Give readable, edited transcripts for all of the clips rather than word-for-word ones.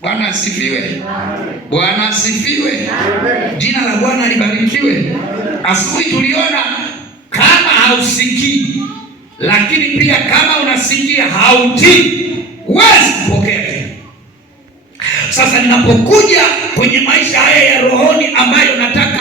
Bwana asifiwe. Bwana asifiwe. Jina la Bwana libarikiwe. Asubuhi tuliona kama hausikii, lakini pia kama unasikia hautii, huwezi kupokea tena. Sasa ninapokuja kwenye maisha haya ya rohoni ambayo nataka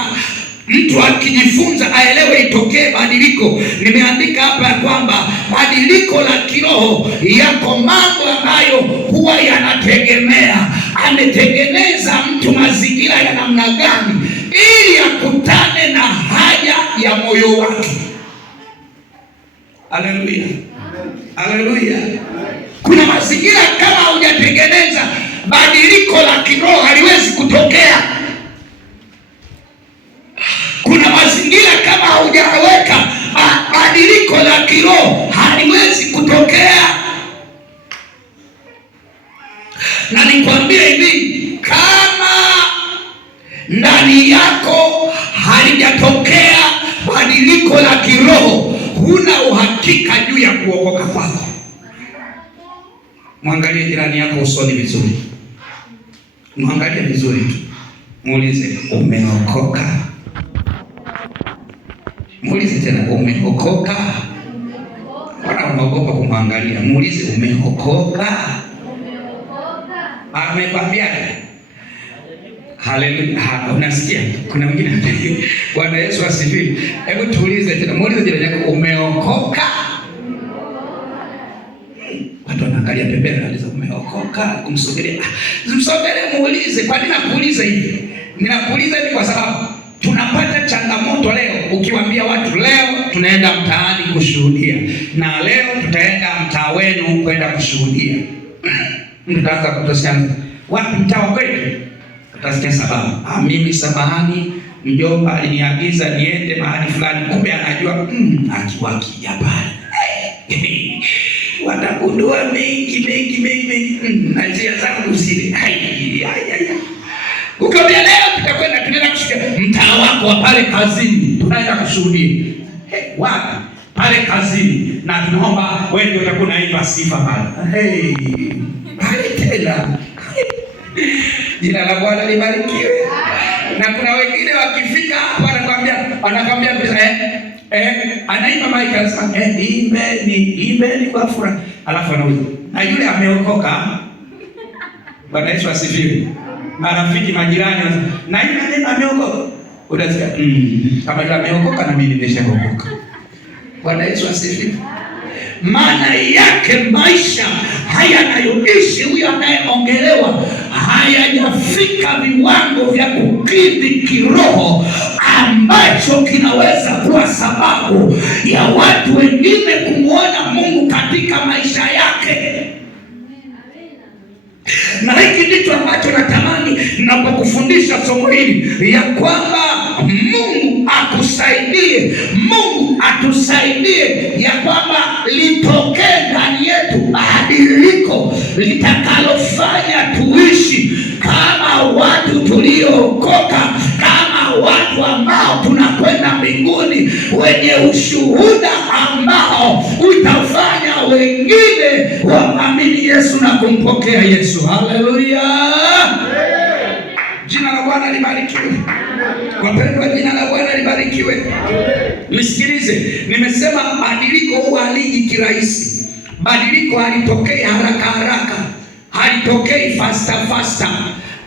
mtu akijifunza aelewe itokee badiliko, nimeandika hapa ya kwamba badiliko la kiroho yako mambo ambayo huwa yanategemea ametengeneza mtu mazingira ya namna gani ili akutane na haja ya moyo wake. Haleluya, haleluya. Kuna mazingira kama hujatengeneza, badiliko la kiroho haliwezi kutokea. Kuna mazingira kama hujaweka, badiliko la kiroho haliwezi kutokea. Na nikwambie hivi, kama ndani yako halijatokea badiliko la kiroho, huna uhakika juu ya kuokoka kwako. Mwangalie jirani yako usoni vizuri, mwangalie vizuri tu, muulize umeokoka. Muulize tena umeokoka. Mbona unaogopa kumwangalia? Muulize umeokoka. Amekwambia haleluya. Unasikia? Kuna mwingine Bwana Yesu asifiwe. Hebu tuulize tena, muulize jirani yako umeokoka. Watu wanaangalia pembeni, anauliza umeokoka, kumsogelea. Msogelee, muulize. Kwa nini nakuuliza hivi? Ninakuuliza hivi kwa sababu tunapata changamoto leo. Ukiwaambia watu leo tunaenda mtaani kushuhudia, na leo tutaenda mtaa wenu kwenda kushuhudia, mtaanza kutosiana, wapi mtaa kwetu? Utasikia sababu, mimi samahani, mjomba aliniagiza niende mahali fulani. Kumbe anajua akiwakia pale watagundua mengi na njia zangu zile. Ukiambia leo tunaenda kushuhudia mtaa wako wa pale kazini, tunaenda kushuhudia. Wapi? Pale kazini, na tunaomba wewe ndio utakuwa unaimba sifa pale. Pale tena. Jina la Bwana libarikiwe. Na kuna wengine wakifika hapo anakuambia anaimba maiki anasema imbeni kwa furaha. Alafu anauliza, na yule ameokoka? Bwana Yesu asifiwe. Marafiki, majirani, na yule ameokoka? Unasema kama yule ameokoka na mimi nimeshaokoka. Bwana Yesu asifiwe. Maana yake maisha haya anayoishi huyo anayeongelewa hayajafika viwango vya kukidhi kiroho ambacho kinaweza kuwa sababu ya watu wengine kumwona Mungu katika maisha yake. Na hiki ndicho ambacho natamani ninapokufundisha somo hili, ya kwamba Mungu akusaidie, Mungu atusaidie, ya kwamba litokee ndani yetu badiliko litakalofanya tuishi kama watu tuliookoka, kama watu ambao tunakwenda mbinguni, wenye ushuhuda ambao utafanya wengine waamini Yesu na kumpokea Yesu. Haleluya! Jina la Bwana libarikiwe. Wapendwa, jina la Bwana libarikiwe. Nisikilize, nimesema badiliko huwa haliji kirahisi. Badiliko halitokei haraka, halitokei fasta.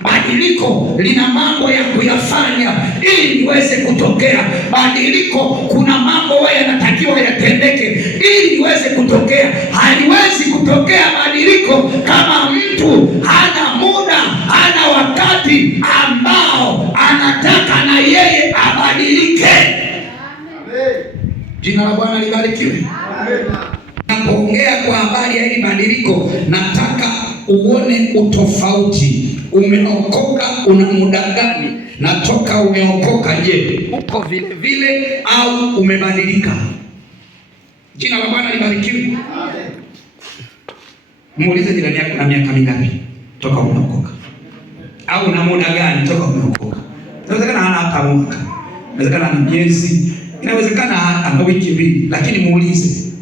Badiliko lina mambo ya kuyafanya ili liweze kutokea. Badiliko kuna mambo yanatakiwa yatendeke ili liweze kutokea. Haliwezi kutokea badiliko kama mtu hana muda, hana wakati ambao anataka na yeye abadilike. Jina la Bwana libarikiwe. Napoongea kwa habari ya hili badiliko, nataka uone utofauti. Umeokoka una muda gani? Na toka umeokoka, je, uko vile vile au umebadilika? Jina la Bwana libarikiwe. Muulize jirani yako, na miaka mingapi toka umeokoka? Au na muda gani toka umeokoka? Inawezekana hana hata mwaka, inawezekana na miezi, inawezekana hata wiki mbili, lakini muulize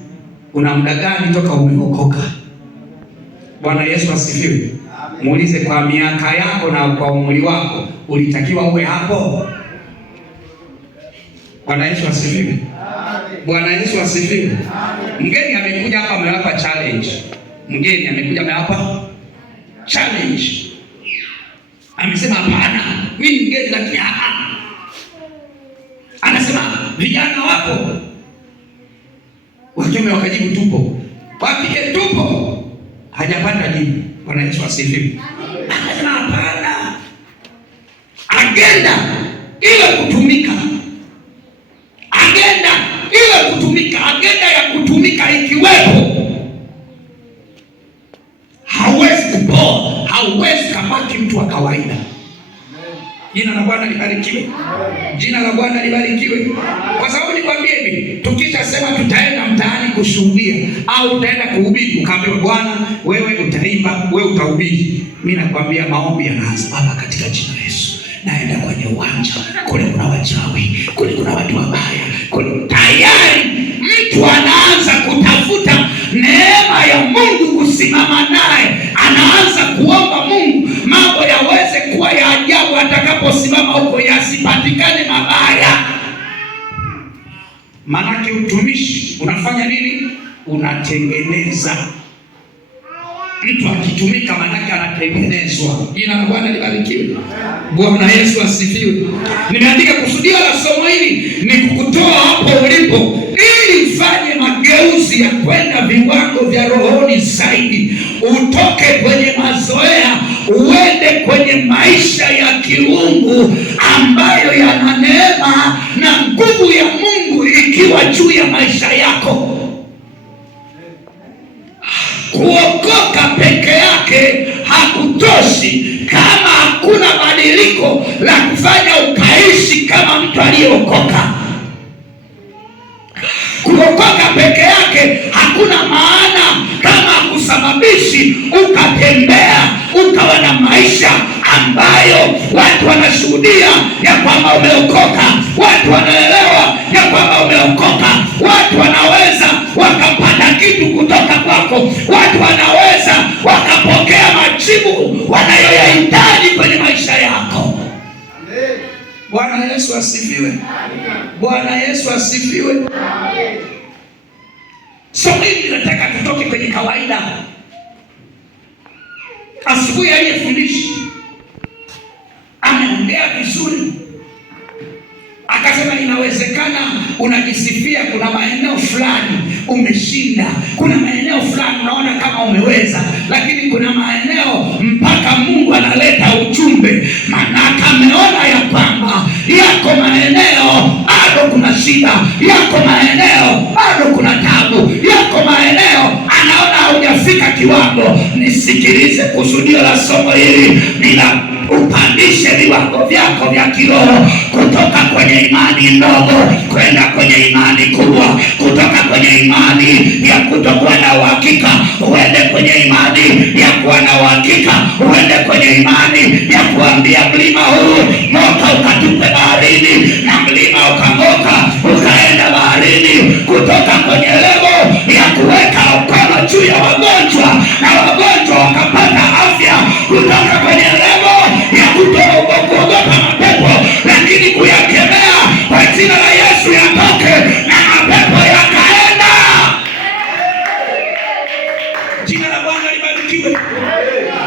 una muda gani toka umeokoka? Bwana Yesu asifiwe. Muulize, kwa miaka yako na kwa umri wako ulitakiwa uwe hapo? Bwana Yesu asifiwe. Bwana Yesu asifiwe. Mgeni amekuja hapa amewapa challenge. Mgeni amekuja amewapa challenge. Amesema hapana, mimi mgeni lakini anasema vijana wapo. Wajumbe wakajibu tupo. Wapige tupo. Hajapata jibu. Bwana Yesu asifiwe. Akasema hapana. Agenda ile kutumika. Agenda ile kutumika. Agenda ya kutumika ikiwepo, hauwezi kupoa, hauwezi kabaki mtu wa kawaida. Jina la Bwana libarikiwe. Jina la Bwana libarikiwe. Kwa sababu nikwambie hivi, tukishasema tutaenda mtaani kushuhudia au utaenda kuhubiri, ukaambiwa Bwana wewe utaimba, wewe utahubiri, mimi nakwambia maombi yanaanza. Baba, katika jina la Yesu, naenda kwenye uwanja, kule kuna wachawi, kule kuna watu wabaya, kule tayari mtu anaanza kutafuta neema ya Mungu kusimama naye, anaanza kuomba Mungu mambo yaweze kuwa ya ajabu atakaposimama huko, yasipatikane mabaya. Manake utumishi unafanya nini? Unatengeneza. Mtu akitumika manake anatengenezwa. Jina la Bwana libarikiwe. Bwana Yesu asifiwe. Nimeandika kusudio la somo hili ni kukutoa hapo ulipo ili ufanye mageuzi ya kwenda viwango vya rohoni zaidi. Utoke kwenye mazoea uende kwenye maisha ya kiungu ambayo yana neema na nguvu ya Mungu ikiwa juu ya maisha yako. Kuokoka peke yake hakutoshi kama hakuna badiliko la kufanya ukaishi kama mtu aliyeokoka. Kuokoka peke yake hakuna maana kama hakusababishi ukatembea ukawa na maisha ambayo watu wanashuhudia ya kwamba umeokoka, watu wanaelewa ya kwamba umeokoka, watu wanaweza wakapata kitu kutoka kwako, watu wanaweza wakapokea majibu wanayoyahitaji kwenye maisha yako. Bwana Yesu asifiwe. Bwana Yesu asifiwe. So mimi nataka tutoke kwenye kawaida. Asubuhi aliyefundisha ameongea vizuri, akasema inawezekana unajisifia kuna maeneo fulani umeshinda, kuna maeneo fulani unaona kama umeweza, lakini kuna maeneo mpaka Mungu analeta ujumbe, maana ameona ya kwamba yako maeneo bado kuna shida, yako maeneo bado kuna tabu, yako maeneo anaona haujafika kiwango. Nisikilize, kusudio la somo hili bila upandishe viwango vyako vya kiroho kutoka kwenye imani ndogo kwenda kwenye imani kubwa, kutoka kwenye imani ya kutokuwa na uhakika uende kwenye imani ya kuwa na uhakika, uende kwenye imani ya kuambia mlima huu ng'oka ukatupe baharini, na mlima ukang'oka ukaenda baharini. Kutoka kwenye levo ya kuweka mkono juu ya wagonjwa na wagonjwa wakapata afya, kutoka kwenye levo ya kuogopa mapepo, lakini kuyakemea kwa jina la Yesu yatoke na mapepo yakaenda. Jina la Bwana libarikiwe.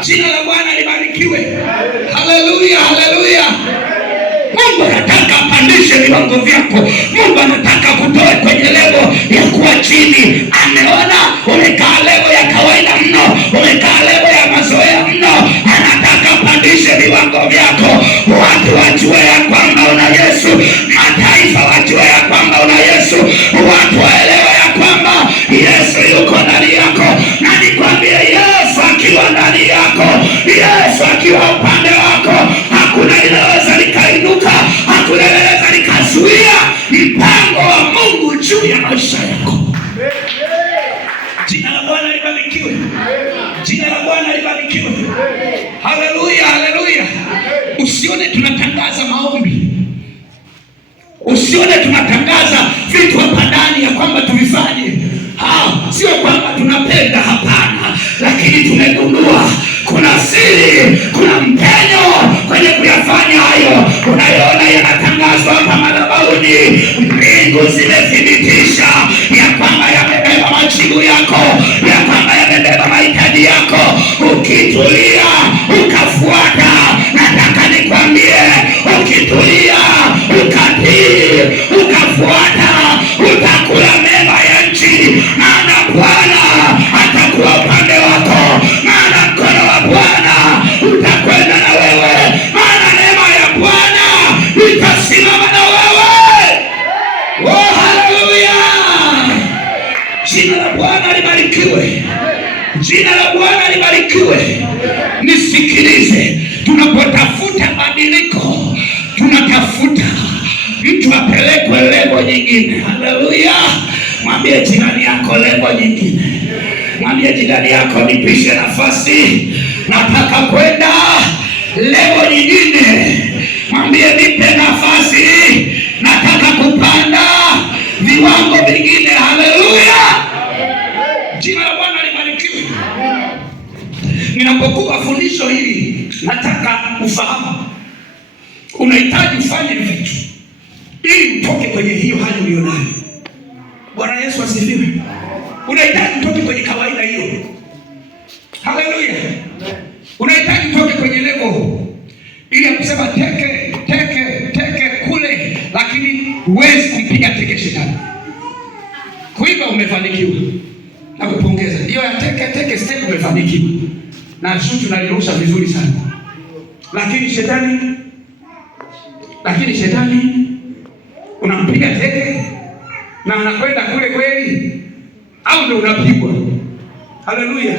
Jina la Bwana libarikiwe. Haleluya, haleluya. Mungu anataka apandishe viwango vyako. Mungu anataka kutoe kwenye levo ya kuwa chini. Ameona umekaa levo ya kawaida mno, umekaa levo ya mazoea mno. Anataka apandishe viwango vyako. Watu wajue ya kwamba una Yesu, mataifa wajue ya kwamba una Yesu, watu waelewe ya kwamba Yesu yuko ndani yako. Na nikwambie, Yesu akiwa ndani yako, Yesu akiwa upande wako, hakuna linaweza likainuka, hakuna linaweza likazuia mpango wa Mungu juu ya maisha yako. Jina la Bwana libarikiwe. Jina la Bwana libarikiwe. Haleluya, haleluya. Usione tunatangaza maombi, usione tunatangaza vitu hapa ndani ya kwamba tuvifanye. Sio kwamba tunapenda, hapana, lakini tumegundua kuna siri mbinguni. Mbingu zimethibitisha ya kwamba yamebeba majibu yako, ya kwamba yamebeba mahitaji yako. Ukitulia ukafuata, nataka nikwambie, ukitulia ukatii ukafuata, utakula mema ya nchi, maana Bwana atakuwa upande wako, maana mkono wa Bwana utakwenda na wewe, maana neema ya Bwana itasimama na wewe. Oh, haleluya! Jina la Bwana libarikiwe, jina la Bwana libarikiwe. Nisikilize, tunapotafuta badiliko, tunatafuta mtu apelekwe levo nyingine. Haleluya! Mwambie jirani yako levo nyingine. Mwambie jirani yako, nipishe nafasi, nataka kwenda levo nyingine. Mwambie nipe nafasi, nataka kupanda viwango vingine. Haleluya! Jina la Bwana libarikiwe. Ninapokupa fundisho hili, nataka ufahamu, unahitaji ufanye vitu ili utoke kwenye hiyo hali ulionayo. Bwana Yesu asifiwe. Unahitaji utoke kwenye kawaida hiyo. Haleluya. Unahitaji utoke kwenye level ili kusema teke kule, lakini huwezi kumpiga teke shetani. Kuiba umefanikiwa, na kupongeza. Hiyo ya teke step umefanikiwa, na shuti unalirusha vizuri sana. Lakini shetani unampiga teke na anakwenda kule kweli, au ndio unapigwa? Haleluya.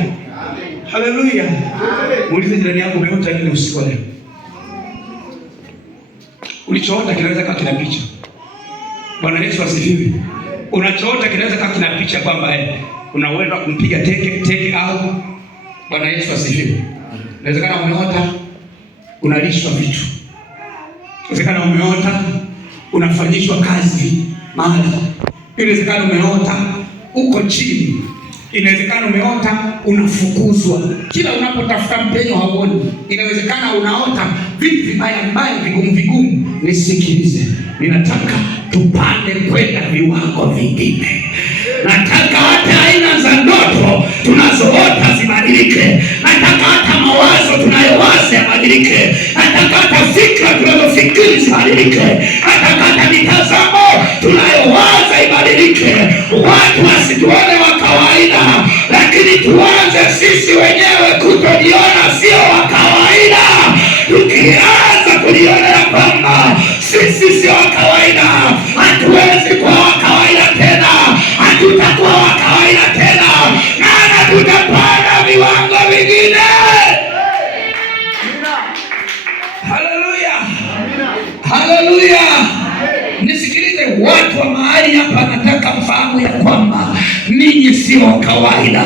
Haleluya. Muulize jirani yako, umeota nini usiku leo? Ulichoota kinaweza kama kina picha. Bwana Yesu asifiwe. Unachoota kinaweza kama kina picha kwamba unaweza kumpiga teke au. Bwana Yesu asifiwe. Inawezekana umeota unalishwa vitu. Inawezekana umeota unafanyishwa kazi mahali. Inawezekana umeota uko chini. Inawezekana umeota unafukuzwa. Kila unapotafuta mpenyo hauoni. Inawezekana unaota vitu vibaya vigumu. Nisikilize, ninataka tupande kwenda viwango vingine. Nataka hata aina za ndoto tunazoota zibadilike. Nataka hata mawazo tunayowaza yabadilike. Nataka hata fikra tunazofikiri zibadilike. Nataka hata mitazamo tunayowaza ibadilike. Watu wasituone wa kawaida, lakini tuanze sisi wenyewe kutojiona sio wa kawaida. Tukianza kujiona ya kwamba sisi sio wa kawaida, hatuwezi kuwa wa kawaida tena, hatutakuwa wa kawaida tena, maana tutapanda viwango vingine. Haleluya. Haleluya. Nisikilize watu wa mahali hapa, nataka mfahamu ya kwamba ninyi sio wa kawaida,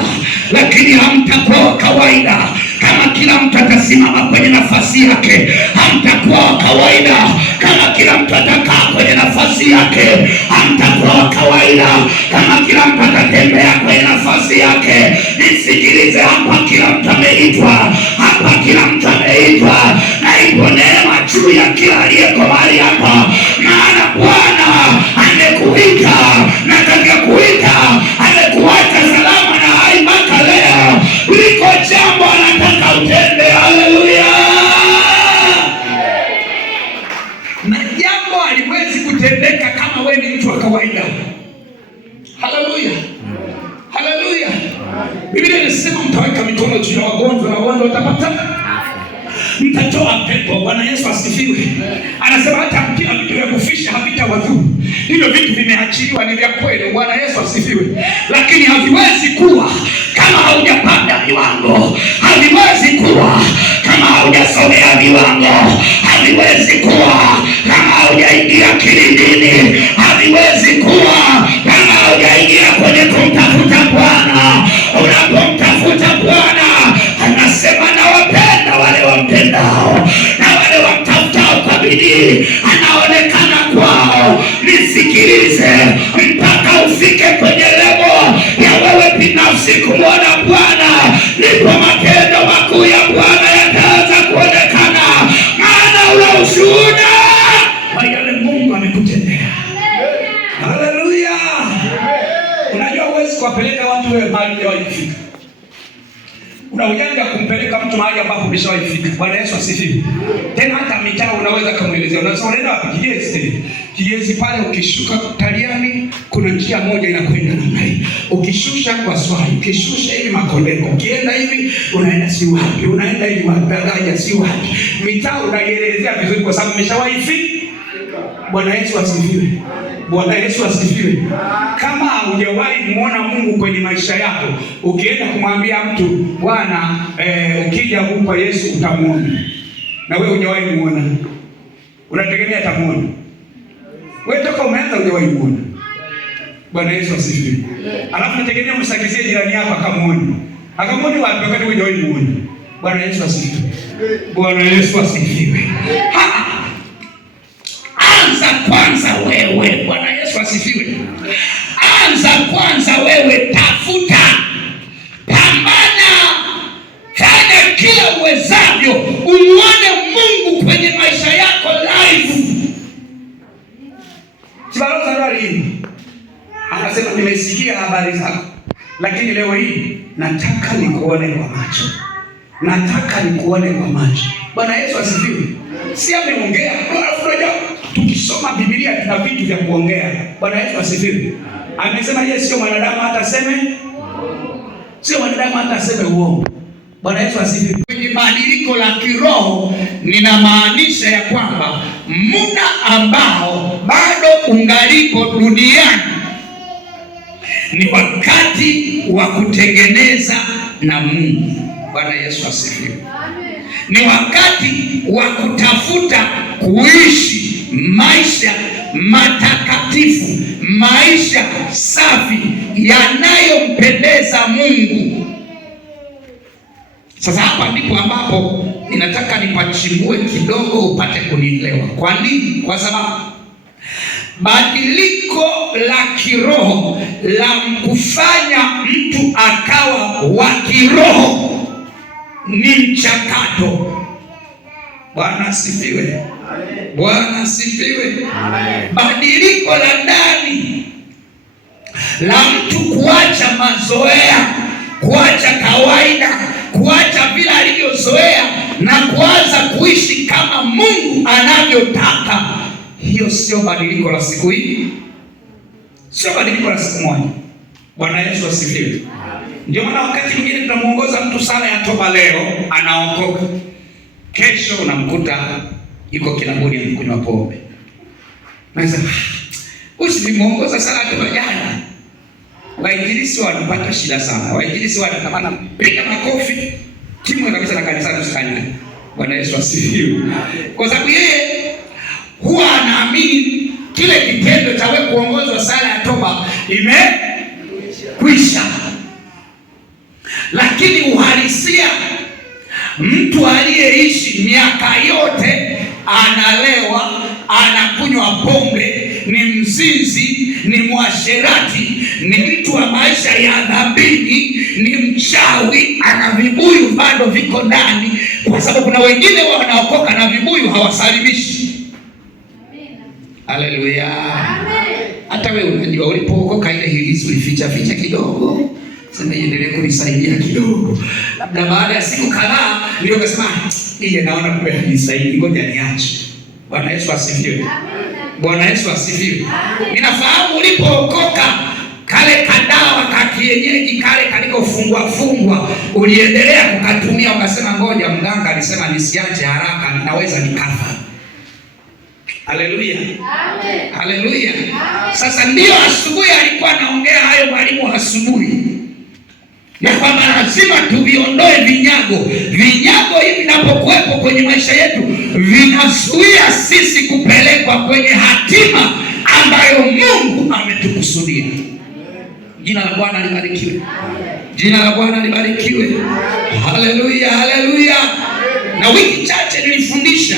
lakini hamtakuwa wa kawaida kama kila mtu atasimama kwenye nafasi yake. Hamtakuwa wa kawaida kama kila mtu atakaa kwenye nafasi yake. Hamtakuwa wa kawaida kama kila mtu atatembea kwenye nafasi yake. Nisikilize, hapa kila mtu ameitwa, hapa kila mtu ameitwa, na ipo neema juu ya kila aliyeko mahali hapa, maana Bwana amekuita, na katika kuita amekuacha salama na hai mpaka leo. Liko jambo anataka utende. Haleluya. Na jambo haliwezi kutendeka kama wewe ni mtu wa kawaida. Haleluya. Haleluya. Biblia inasema mtaweka mikono juu ya wagonjwa na wagonjwa watapata, mtatoa pepo. Bwana Yesu asifiwe. Anasema hata mkila vitu vya kufisha havitawadhuru. Hivyo vitu vimeachiliwa, ni vya kweli. Bwana Yesu asifiwe. Lakini haviwezi kuwa kama haujapanda viwango. Haviwezi kuwa kama haujasomea viwango. Haviwezi kuwa kama haujaingia kilindini. Haviwezi kuwa kama haujaingia kwenye kumtafuta Bwana. Unapomtafuta Bwana, anasema nawapenda wale wampendao, na wale wamtafutao kwa bidii anaonekana kwao. Nisikilize, mpaka ufike kwenye level ya wewe binafsi kumwona Bwana, ndipo matendo makuu ya Bwana yataanza kuonekana, maana una ushuhuda wa yale Mungu amekutendea. mtu mahali ambapo umeshawahi fika. Bwana Yesu asifiwe. Tena hata mitaa unaweza kumuelezea. Unasema unaenda wapi? Kigezi. Kigezi pale ukishuka Taliani kuna njia moja inakwenda namna hii. Ukishusha kwa Swai, ukishusha hivi Makondeko, ukienda hivi unaenda si wapi, unaenda hivi Wadagaja si wapi. Mitaa unaielezea vizuri kwa sababu umeshawahi fika. Bwana Yesu asifiwe. Bwana Yesu asifiwe. Kama hujawahi muona Mungu kwenye maisha yako, ukienda kumwambia mtu Bwana, ukija huko kwa Yesu utamuona. Na wewe hujawahi muona. Unategemea atamuona. Wewe toka umeanza hujawahi muona. Bwana Yesu asifiwe. Alafu unategemea msakizie jirani yako akamuone. Akamuone wapi wakati hujawahi muona. Bwana Yesu asifiwe. Bwana Yesu asifiwe. Anza kwanza wewe. Bwana Yesu asifiwe. Anza kwanza wewe, tafuta, pambana, fanya kila uwezavyo umuone Mungu kwenye maisha yako live. Sibaloza ndani. Anasema nimesikia habari zako, lakini leo hii nataka nikuone kwa macho. Nataka nikuone kwa macho. Bwana Yesu asifiwe. Si ameongea. Tukisoma Biblia tuna vitu vya kuongea. Bwana Yesu asifiwe. Amesema yeye sio mwanadamu hata aseme. Sio mwanadamu hata aseme uongo. Bwana Yesu asifiwe. Kwenye badiliko la kiroho ninamaanisha ya kwamba muda ambao bado ungaliko duniani ni wakati wa kutengeneza na Mungu. Bwana Yesu asifiwe. Ni wakati wa kutafuta kuishi maisha matakatifu, maisha safi yanayompendeza Mungu. Sasa hapa ndipo ambapo ninataka nipachimbue kidogo upate kunielewa. Kwa nini? Kwa sababu badiliko la kiroho la kufanya mtu akawa wa kiroho ni mchakato. Bwana asifiwe. Bwana asifiwe. Badiliko la ndani la mtu kuacha mazoea, kuacha kawaida, kuacha vile alivyozoea na kuanza kuishi kama Mungu anavyotaka. Hiyo sio badiliko la siku hii. Sio badiliko la siku moja. Bwana Yesu asifiwe. Ndio maana wakati mwingine tunamuongoza mtu sala ya toba leo, anaokoka. Kesho unamkuta yuko kilabuni anakunywa pombe. Nasema, usinimuongoza sala ya toba jana. Wainjilisti wanapata shida sana. Wainjilisti wanatamana piga makofi. Timu kabisa na kanisa usikanye. Bwana Yesu asifiwe. Kwa sababu yeye huwa anaamini kile kitendo cha wewe kuongozwa sala ya toba imekwisha. Lakini uhalisia, mtu aliyeishi miaka yote analewa, anakunywa pombe, ni mzinzi, ni mwasherati, ni mtu wa maisha ya dhambini, ni mchawi, ana vibuyu bado viko ndani, kwa sababu kuna wengine wanaokoka na vibuyu hawasalimishi. Haleluya. Hata wewe unajua ulipookoka ile hilizi ulificha kidogo. Sema iendelee kunisaidia kidogo. Labda baada ya siku kadhaa ndio ukasema ile naona kumbe hanisaidii, ngoja niache. Bwana Yesu asifiwe. Bwana Yesu asifiwe. Ninafahamu ulipookoka kale kadawa ka kienyeji kale kalikofungwa uliendelea kukatumia, ukasema ngoja mganga alisema nisiache haraka, ninaweza nikafa. Haleluya. Amen. Haleluya. Sasa ndio asubuhi alikuwa anaongea hayo mwalimu asubuhi. Ya kwamba lazima tuviondoe vinyago. Vinyago hivi vinapokuwepo kwenye maisha yetu vinazuia sisi kupelekwa kwenye hatima ambayo Mungu ametukusudia. Jina la Bwana libarikiwe. Jina la Bwana libarikiwe. Haleluya, haleluya. Na wiki chache nilifundisha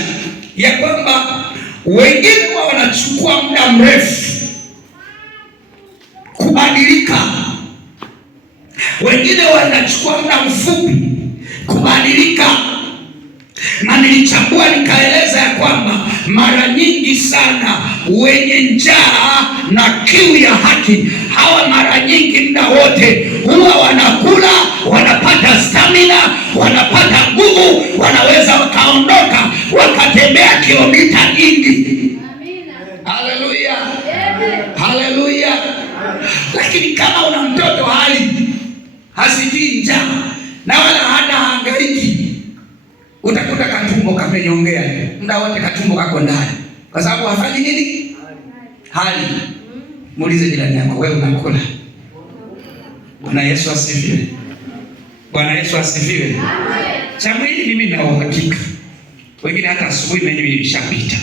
ya kwamba wengine wanachukua muda mrefu kubadilika, wengine wanachukua muda mfupi kubadilika. Na nilichambua nikaeleza ya kwamba mara nyingi sana wenye njaa na kiu ya haki, hawa mara nyingi muda wote huwa wanakula, wanapata stamina, wanapata nguvu Lakini kama una mtoto hali hasikii njaa na wala hana hangaiki, utakuta katumbo kamenyongea muda wote, katumbo kako ndani, kwa sababu hafanyi nini? Hali. Muulize jirani yako, wewe unakula? Bwana Yesu asifiwe. Bwana Yesu asifiwe. Cha mwili mimi na uhakika, wengine hata asubuhi mimi nimeshapita.